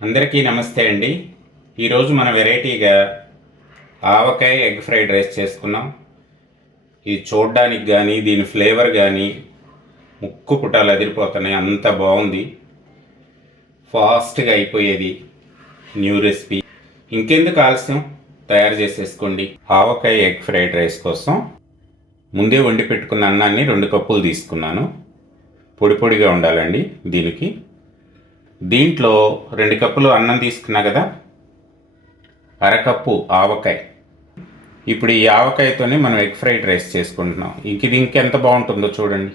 అందరికీ నమస్తే అండి. ఈరోజు మన వెరైటీగా ఆవకాయ ఎగ్ ఫ్రైడ్ రైస్ చేసుకున్నాం. ఇది చూడడానికి కానీ దీని ఫ్లేవర్ కానీ ముక్కు పుటాలు అదిరిపోతున్నాయి. అంత బాగుంది. ఫాస్ట్గా అయిపోయేది న్యూ రెసిపీ. ఇంకెందుకు ఆలస్యం? తయారు చేసేసుకోండి. ఆవకాయ ఎగ్ ఫ్రైడ్ రైస్ కోసం ముందే వండి పెట్టుకున్న అన్నాన్ని రెండు కప్పులు తీసుకున్నాను. పొడి పొడిగా ఉండాలండి దీనికి. దీంట్లో రెండు కప్పులు అన్నం తీసుకున్నా కదా? అరకప్పు ఆవకాయ. ఇప్పుడు ఈ ఆవకాయతోనే మనం ఎగ్ ఫ్రైడ్ రైస్ చేసుకుంటున్నాం. ఇంక ఇది ఇంకెంత బాగుంటుందో చూడండి.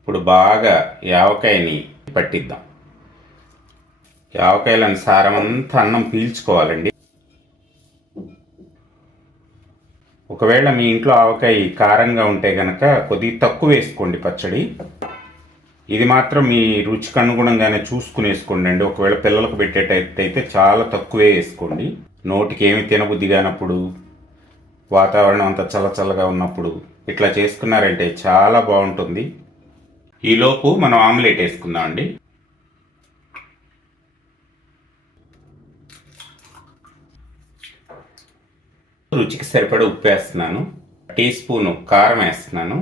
ఇప్పుడు బాగా యావకాయని పట్టిద్దాం. యావకాయలను సారం అంతా అన్నం పీల్చుకోవాలండి. ఒకవేళ మీ ఇంట్లో ఆవకాయ కారంగా ఉంటే గనక కొద్దిగా తక్కువ వేసుకోండి పచ్చడి. ఇది మాత్రం మీ రుచికి అనుగుణంగానే చూసుకుని వేసుకోండి అండి ఒకవేళ పిల్లలకు పెట్టేటైతే చాలా తక్కువే వేసుకోండి. నోటికి ఏమి తినబుద్ధి కానప్పుడు వాతావరణం అంత చల్లచల్లగా ఉన్నప్పుడు ఇట్లా చేసుకున్నారంటే చాలా బాగుంటుంది. ఈలోపు మనం ఆమ్లెట్ వేసుకుందాం అండి. రుచికి సరిపడా ఉప్పు వేస్తున్నాను. టీ స్పూను కారం వేస్తున్నాను.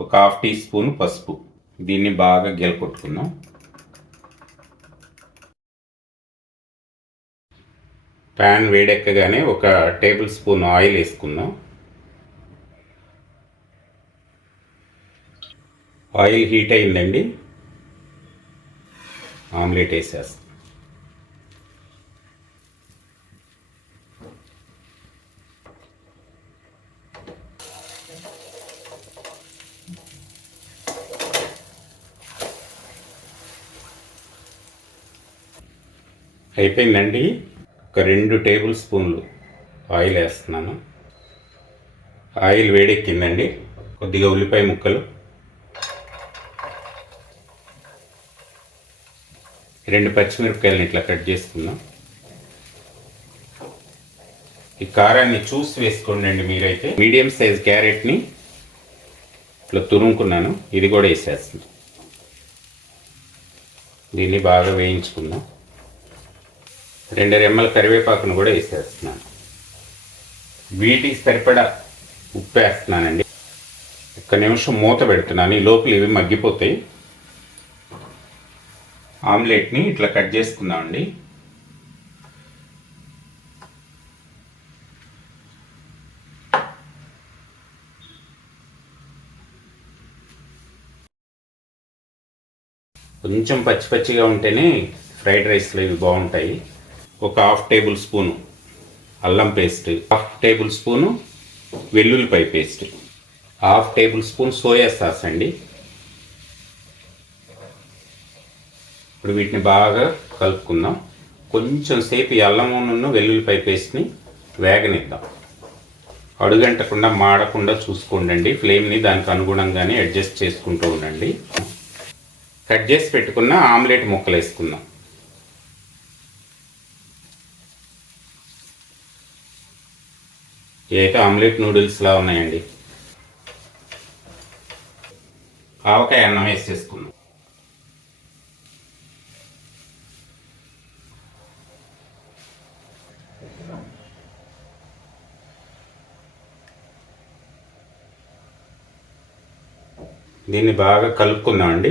ఒక హాఫ్ టీ స్పూన్ పసుపు. దీన్ని బాగా గెలకొట్టుకుందాం ప్యాన్ వేడెక్కగానే ఒక టేబుల్ స్పూన్ ఆయిల్ వేసుకుందాం. ఆయిల్ హీట్ అయిందండి. ఆమ్లెట్ వేసేస్తాం. అయిపోయిందండి. ఒక రెండు టేబుల్ స్పూన్లు ఆయిల్ వేస్తున్నాను. ఆయిల్ వేడెక్కిందండి. కొద్దిగా ఉల్లిపాయ ముక్కలు. రెండు పచ్చిమిరపకాయలను ఇట్లా కట్ చేసుకుందాం. ఈ కారాన్ని చూసి వేసుకోండి అండి మీరైతే. మీడియం సైజ్ క్యారెట్ని ఇట్లా తురుముకున్నాను. ఇది కూడా వేసేస్తుంది దీన్ని బాగా వేయించుకుందాం. రెండు రెమ్మల కరివేపాకును కూడా వేసేస్తున్నాను. వీటికి సరిపడా ఉప్పు వేస్తున్నానండి. ఒక్క నిమిషం మూత పెడుతున్నాను. ఈ లోపల ఇవి మగ్గిపోతాయి. ఆమ్లెట్ని ఇట్లా కట్ చేసుకుందామండి. కొంచెం పచ్చి పచ్చిగా ఉంటేనే ఫ్రైడ్ రైస్లో ఇవి బాగుంటాయి. ఒక హాఫ్ టేబుల్ స్పూను అల్లం పేస్ట్ హాఫ్ టేబుల్ స్పూను వెల్లుల్లిపాయ paste half table spoon soya sauce అండి. ఇప్పుడు వీటిని బాగా కలుపుకుందాం. కొంచెం సేపు అల్లం అల్లమును వెల్లుల్లిపాయ పేస్ట్ని వేగనిద్దాం. అడుగంటకుండా మాడకుండా చూసుకోండి ఫ్లేమ్ని దానికి అనుగుణంగానే అడ్జస్ట్ చేసుకుంటూ ఉండండి. కట్ చేసి పెట్టుకున్న ఆమ్లెట్ ముక్కలు వేసుకుందాం ఇవైతే ఆమ్లెట్ నూడిల్స్లా ఉన్నాయండి. ఆవకాయ అన్నం వేసేసుకున్నాం దీన్ని బాగా కలుపుకుందాం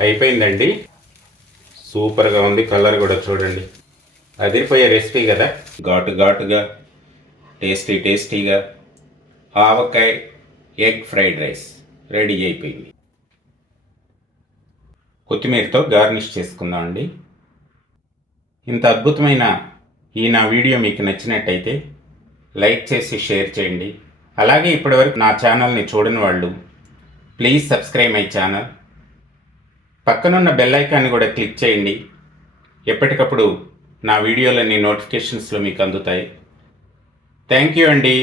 అయిపోయిందండి. సూపర్గా ఉంది కలర్ కూడా చూడండి. అదిరిపోయే రెసిపీ కదా. ఘాటు ఘాటుగా టేస్టీ టేస్టీగా avakaya egg fried rice ready అయిపోయింది. కొత్తిమీరతో గార్నిష్ చేసుకుందామండి ఇంత అద్భుతమైన ఈ నా వీడియో మీకు నచ్చినట్టయితే లైక్ చేసి షేర్ చేయండి. అలాగే ఇప్పటివరకు నా ఛానల్ని చూడని వాళ్ళు ప్లీజ్ సబ్స్క్రైబ్ మై ఛానల్. పక్కనున్న బెల్ ఐకాన్ని కూడా క్లిక్ చేయండి. ఎప్పటికప్పుడు నా వీడియోలన్నీ నోటిఫికేషన్స్లో మీకు అందుతాయి. థ్యాంక్ యూ అండి.